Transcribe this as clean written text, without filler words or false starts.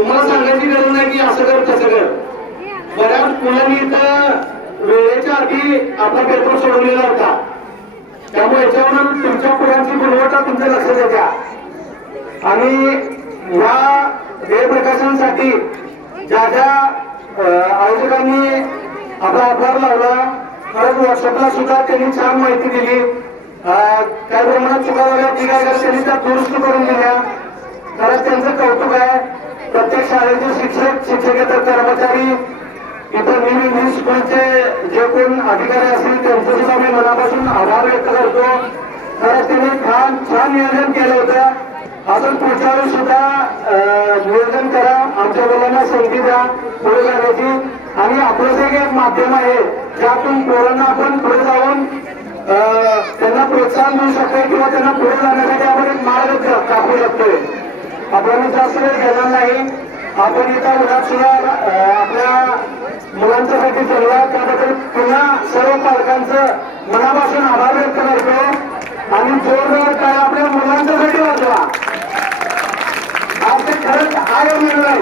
तुम्हाला सांगायची गरज नाही की असं कर तसं कर. बऱ्याच मुलांनी इथं वेळेच्या आधी आपला पेपर सोडवलेला होता. त्यामुळे याच्यावरून तुमच्या पुढ्यांची गुणवत्ता तुमच्या लक्षात येत्या. आणि या वेळप्रकाशनासाठी ज्या ज्या आयोजकांनी आपला हातभार लावला, खरंच वर्कशॉपला सुद्धा त्यांनी छान माहिती दिली. काही प्रमाणात चुका झाल्या ती काय त्यांनी त्या दुरुस्त करून दिल्या. खरंच त्यांचं कौतुक आहे. प्रत्येक शाळेचे शिक्षक शिक्षकेतर कर्मचारी इतर इंग्लिश स्कूलचे जे कोण अधिकारी असतील त्यांचे सुद्धा मी मनापासून आभार व्यक्त करतो. खरंच त्यांनी छान नियोजन केलं होतं. अजून पुढच्या वेळी सुद्धा नियोजन करा. आमच्या मुलांना संधी द्या पुढे जाण्याची. आणि आपलं एक माध्यम आहे ज्यातून पोरांना आपण पुढे जाऊन त्यांना प्रोत्साहन देऊ शकतो किंवा त्यांना पुढे जाण्यासाठी आपण एक मार्ग कापू शकतोय. आपण जास्त वेळ घेणार नाही. आपण इथं उद्या सुद्धा आपल्या मुलांच्यासाठी चालला त्याबद्दल पुन्हा सर्व पालकांचं मनापासून आभार व्यक्त करतो. आणि जोरदार काय आपल्या मुलांच्यासाठी वाजवा. आज ते खरंच आयोग मिळणार.